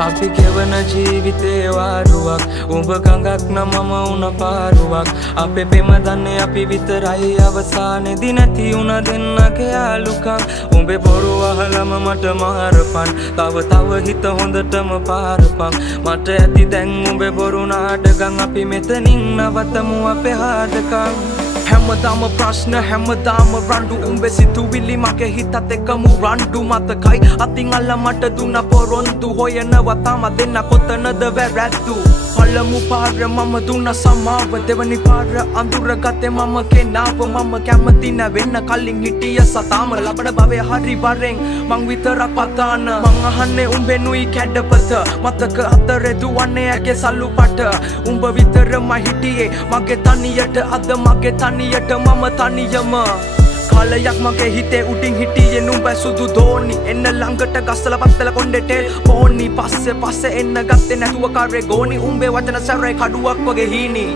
අපි ගෙවන ජීවිතේ වාරුවක් උඹ ගඟක් නම් මම උන පාරුවක් අපේ පෙම දන්නේ අපි විතරයි අවසානේදී නැති උන දෙන්නගේ යාළුකම් උඹේ බොරු අහලම මට මාරපන් තව හිත හොඳටම පාරපන් මට ඇති දැන් උඹේ බොරු නාඩගම් අපි මෙතනින් නවතමු අපේ හාදකම් හැමදාම ප්‍රශ්න හැමදාම රණ්ඩු උඹේ සිතුවිලි මගේ හිතත් එක්කම රණ්ඩු මතකයි අතින් අල්ල මට දුන්න පොරොන්දු හොයනවා තාම දෙන්න කොතනද වැරද්දු පළමු පාර මම දුන්න සමාව දෙවනි පාර අඳුරගත්තේ මම කෙනාව මම කැමති නැවෙන්න කලින් හිටිය සතාම ලබන භවයේ හරි වරෙන් මං විතරක් පතාන මං අහන්නේ උඹෙනුයි කැඩපත මතක අතරේ දුවන්නේ ඇගේ සල්ලු පට උඹ විතරම හිටියේ මගේ තනියට අද මගේ තනියට මම තනියම කාලයක් මගේ හිතේ උඩින් හිටියේ නුඹ සුදු දෝනි එන්න ළඟට ගස්සල පත්තල කොණ්ඩෙට පෝනි පස්සේ එන්න ගත්තේ නැතුව කාරේ ගෝනි උඹේ වචන සැරේ කඩුවක් වගේ හීනි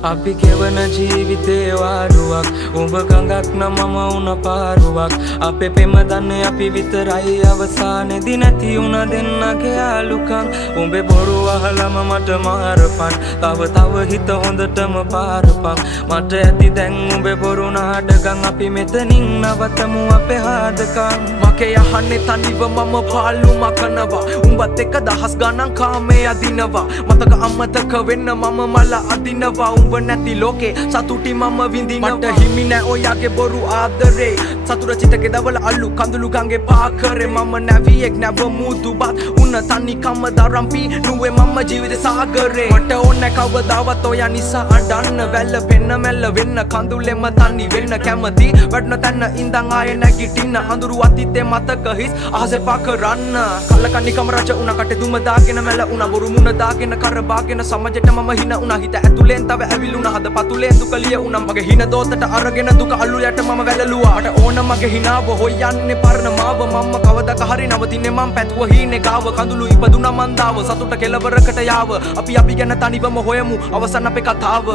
අපි ගෙවන ජීවිතේ වාරුවක් උඹ ගඟක් නම් මම උන පාරුවක් අපේ පෙම දන්නේ අපි විතරයි අවසානේදී නැති උන දෙන්නගේ යාළුකම් උඹේ බොරු අහලම මට මාරපන් තව හිත හොඳටම පාරපන් මට ඇති දැන් උඹේ බොරු නාඩගම් අපි මෙතනින් නවතමු අපේ හාදකම් මගේ යහන්නේ තනිව මම පාළු මකනවා උඹත් එක්ක දහස් ගණන් කාමේ අදිනවා මතක අමතක වෙන්න මම මල අදිනවා උඹ නැති ලෝකේ සතුටි මම විඳිනවා මට හිමි නෑ ඔයාගේ බොරු ආදරේ සතුර චිතකේ දවල අල්ලු කඳුළු ගංගේ පාකරේ මම නැවියෙක් නැව මුදුබත් උන තනිකම දරම්පි නුවේ මම ජීවිත සාගරේ මට ඕනේ කවදාවත් ඔයා නිසා අඬන්න වැල්ල පෙන්න මැල්ල වෙන්න කඳුලෙම තනි වෙන්න කැමති වඩන තැන්න ඉඳන් ආයේ නැගිටින්න අඳුරු අතීතේ මතක හිස් අහසේ පා කරන්න කල්ලකන්නිකම රජ උන කටේ දුම දාගෙන මැල උන බොරු මුණ දාගෙන කර බාගෙන සමජෙට මම හින උන හිත ඇතුලෙන් තව ඇවිලුණ හද පතුලේ දුක ලිය උන මගේ හින දෝතට අරගෙන දුක අල්ලු යට මම වැළලුවා මට ඕන මගේ හිනාව හොයන්නේ පරණ මාව මම කවදක හරි නවතින්නේ මම පැතුව හීනේ ගාව කඳුළු ඉපදුනා මන්දාව සතුට කෙලවරකට යාව අපි ගැන තනිවම හොයමු අවසන් අපේ කතාව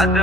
අද